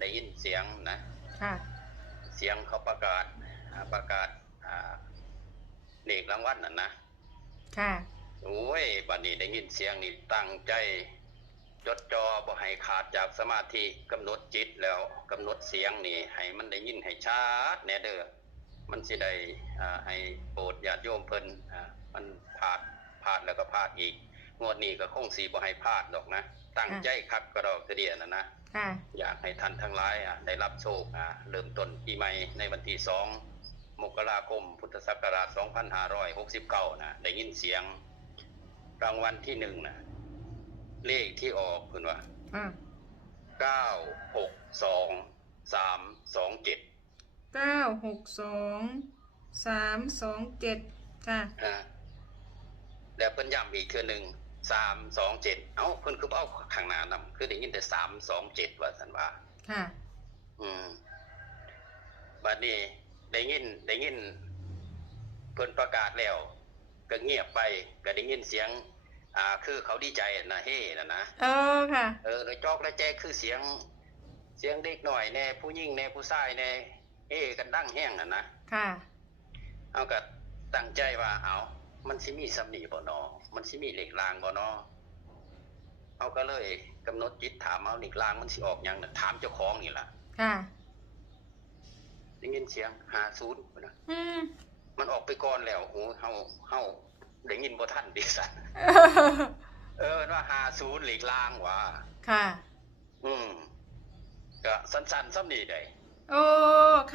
ได้ยินเสียงนะค่ะเสียงเขาประกาศเลขรางวัลน่ะนะค่ะโอ้ยบัดนี้ได้ยินเสียงนี่ตั้งใจจดจ่อบ่ให้ขาดจากสมาธิกำหนดจิตแล้วกำหนดเสียงนี่ให้มันได้ยินให้ชัดแน่เด้อมันสิได้ให้โปรดญาติโยมเพิ่นมันพลาดแล้วก็พลาดอีกงวดนี้ก็คงสิบ่ให้พลาดดอกนะตั้งใจคักก็ดอกเสียนะค่ะอยากให้ท่านทั้งหลายได้รับโชคเริ่มต้นปีใหม่ในวันที่2 มกราคมพุทธศักราช2569นะได้ยินเสียงรางวัลที่1นะเลขที่ออกคุณว่า962327 962327ค่ะแล้วเพิ่นย้ำอีกคือ1327เอ้าเพิ่นคือเอาข้างหน้านำคือได้ยินแต่327ว่าซั่นว่าค่ะบัดนี้ได้ยินเพิ่นประกาศแล้วก็เงียบไปก็ได้ยินเสียงคือเขาดีใจนะเฮ้นะค่ะแล้วจอกแล้วแจ้คือเสียงเด็กหน่อยแน่ผู้หญิงแน่ผู้ชายแน่เฮ้กันดังแห้งนะค่ะเอาก็ตั้งใจว่าเอามันสิมีสำนีบ่นอมันสิมีเหล็กรางบ่นอเอาก็เลยกำหนดจิตถามเอาเหล็กรางมันสิออกยังน่ะถามเจ้าของนี่ล่ะค่ะได้ยินเสียง50นะมันออกไปก่อนแล้วโหเฮาได้ยินบ่ทันดิซั่นมันว่า50เหล็กรางว่ะค่ะก็สั้นๆซ้ำนี่ได้โอ้